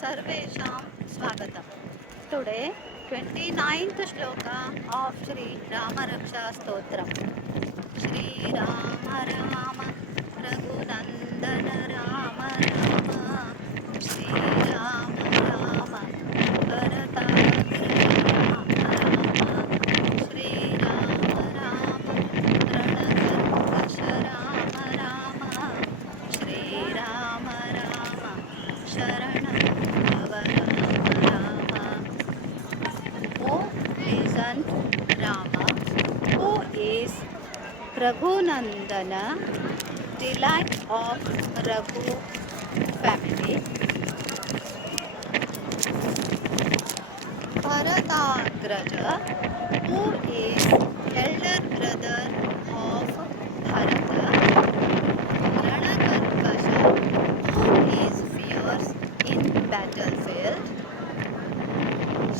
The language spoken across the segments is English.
Sarvesham Swagatam. Today, 29th shloka of Sri Rama Raksha Stotram. Shri Rama Rama Raghunandana Rama Rama Shri Rama Rama Bharatagraja Rama Rama Shri Rama Rama Ranakarkasha Rama Rama Shri Rama Rama Sharanam Bhava Rama Rama. O pleasant Rama, who is Raghunandana, delight of Raghu family, Bharatagraja, who is elder brother of Bharata, Ranakarkasha, who is fierce in battlefield,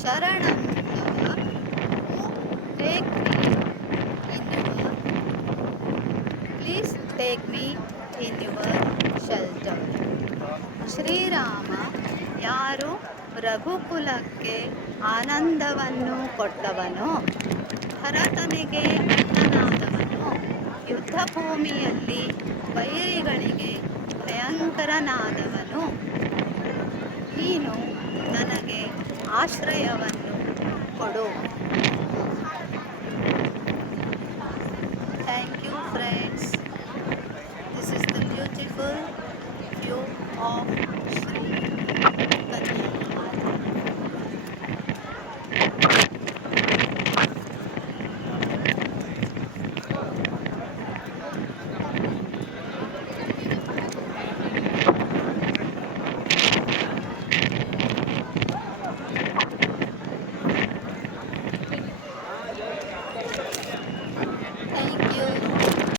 Sharanam Bhava, who take me in your please take me in your shelter. Shriram ಯಾರು ರಘುಕುಲಕ್ಕೆ ಆನಂದವನ್ನು ಕೊಟ್ಟವನು, ಭರತನಿಗೆ ಅಣ್ಣನಾದವನು, ಯುದ್ಧ ಭೂಮಿಯಲ್ಲಿ ವೈರಿಗಳಿಗೆ ಭಯಂಕರನಾದವನು, ನೀನು ನನಗೆ ಆಶ್ರಯವನ್ನು ಕೊಡು. Thank you friends. This is the beautiful view of